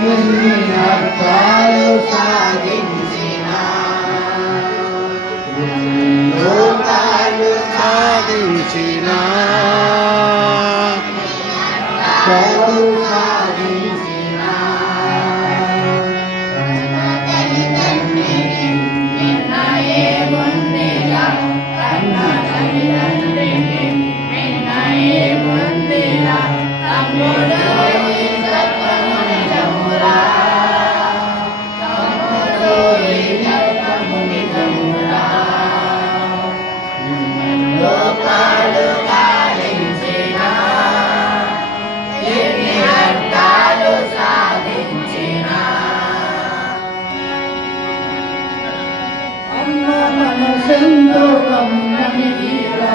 పుణ్యకాలు సాధించిన. లోకాలు సాధించిన. ಚಂದೋಕಂ ನಮಿಗೀರಾ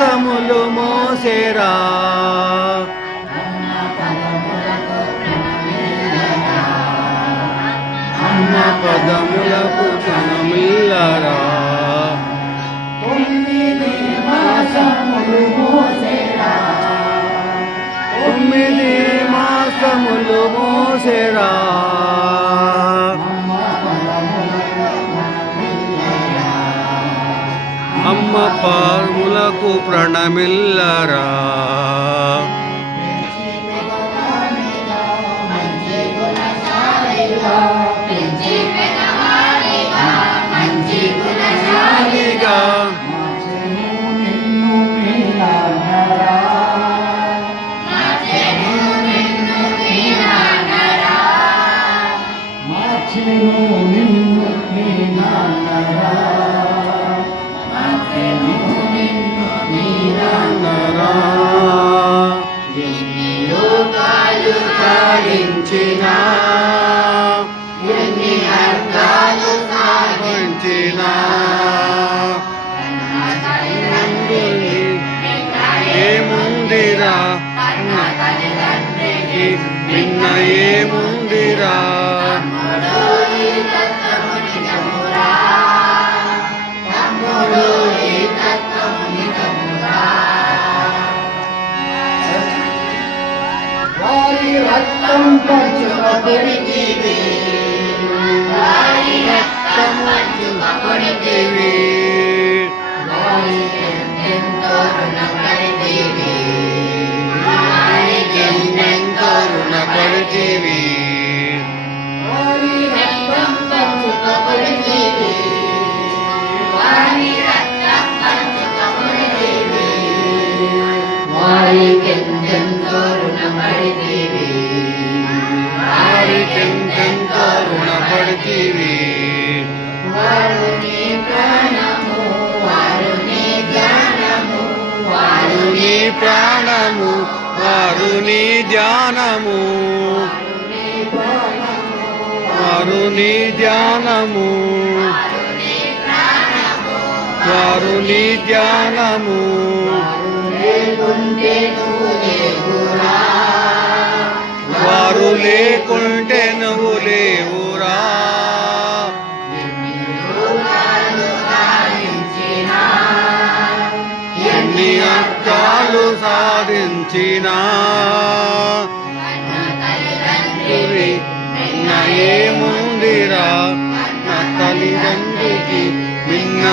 మోసములు మోసేరా. అన్న పదములకు ధనమిల్లరా తొమ్మిది మాసములు అమ్మ పాములకు ప్రణమిల్లరా. నిన్నయేముందిరా వారి రక్తం పంచుకొనిది వారుని ప్రాణము వారుని జ్ఞానము వారుని జ్ఞానము వారుని జ్ఞానము వారు లేకుంటే నువ్వు లే విజయాలు సాధించిన. నిన్న ఏముందిరా తల్లిదండ్రికి నిన్న